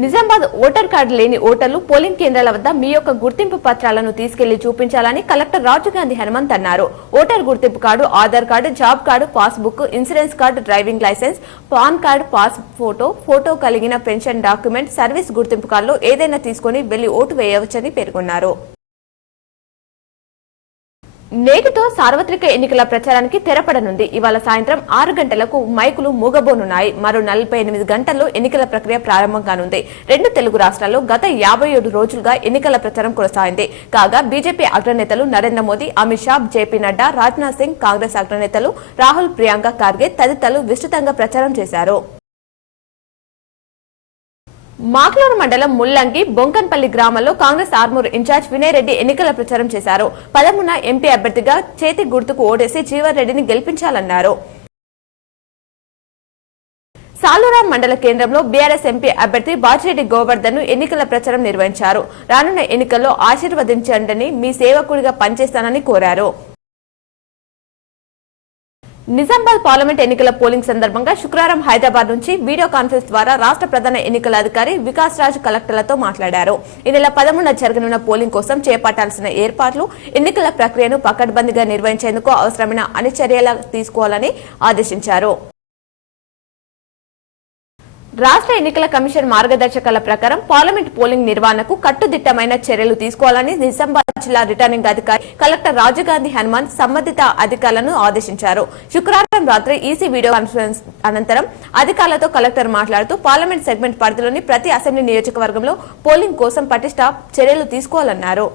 Nizamabad voter card లేని ఓటర్లు polling కేంద్రాల వద్ద మీ యొక్క గుర్తింపు పత్రాలను తీసుకెళ్లి చూపించాలని కలెక్టర్ రాజీవ్ గాంధీ హనుమంత్ అన్నారు. ఓటర్ గుర్తింపు card, Aadhaar card, job card, pass book, insurance card, driving licence, PAN card, pass photo కలిగిన పెన్షన్ డాక్యుమెంట్, సర్వీస్ గుర్తింపు కార్డులో ఏదైనా తీసుకుని వెళ్లి ఓటు వేయవచ్చని పేర్కొన్నారు. నేటితో సార్వత్రిక ఎన్నికల ప్రచారానికి తెరపడనుంది. ఇవాళ సాయంత్రం 6 గంటలకు మైకులు మూగబోనున్నాయి. మరో 48 గంటల్లో ఎన్నికల ప్రక్రియ ప్రారంభం కానుంది. 2 తెలుగు రాష్ట్రాల్లో గత 57 రోజులుగా ఎన్నికల ప్రచారం కొనసాగింది. కాగా బీజేపీ అగ్రనేతలు నరేంద్ర మోదీ, అమిత్ షా, జేపీ నడ్డా, రాజ్నాథ్ సింగ్, కాంగ్రెస్ అగ్రనేతలు రాహుల్, ప్రియాంక ఖార్గే తదితరులు విస్తృతంగా ప్రచారం చేశారు. మాక్లూరు మండలం ముల్లంగి బొంకన్పల్లి గ్రామంలో కాంగ్రెస్ ఆర్మూర్ ఇన్ఛార్జ్ వినయ్ రెడ్డి ఎన్నికల ప్రచారం చేశారు. 13న ఎంపీ అభ్యర్థిగా చేతి గుర్తుకు ఓటేసి జీవన్ రెడ్డిని గెలిపించాలన్నారు. సాలూరాం మండల కేంద్రంలో బీఆర్ఎస్ ఎంపీ అభ్యర్థి బాజిరెడ్డి గోవర్ధన్ ను ఎన్నికల ప్రచారం నిర్వహించారు. రానున్న ఎన్నికల్లో ఆశీర్వదించండి, మీ సేవకుడిగా పనిచేస్తానని కోరారు. నిజామాబాద్ పార్లమెంట్ ఎన్నికల పోలింగ్ సందర్భంగా శుక్రవారం హైదరాబాద్ నుంచి వీడియో కాన్ఫరెన్స్ ద్వారా రాష్ట్ర ప్రధాన ఎన్నికల అధికారి వికాస్ రాజ్ కలెక్టర్లతో మాట్లాడారు. ఈ నెల 13న జరగనున్న పోలింగ్ కోసం చేపట్టాల్సిన ఏర్పాట్లు, ఎన్నికల ప్రక్రియను పకడ్బందీగా నిర్వహించేందుకు అవసరమైన అన్ని చర్యలు తీసుకోవాలని ఆదేశించారు. రాష్ట్ర ఎన్నికల కమిషన్ మార్గదర్శకాల ప్రకారం పార్లమెంట్ పోలింగ్ నిర్వహణకు కట్టుదిట్టమైన చర్యలు తీసుకోవాలని నిజామాబాద్ జిల్లా రిటర్నింగ్ అధికారి కలెక్టర్ రాజీవ్ గాంధీ హనుమంత్ సంబంధిత అధికారులను ఆదేశించారు. శుక్రవారం రాత్రి ఈసీ వీడియో కాన్ఫరెన్స్ అనంతరం అధికారులతో కలెక్టర్ మాట్లాడుతూ పార్లమెంట్ సెగ్మెంట్ పరిధిలోని ప్రతి అసెంబ్లీ నియోజకవర్గంలో పోలింగ్ కోసం పటిష్ట చర్యలు తీసుకోవాలన్నారు.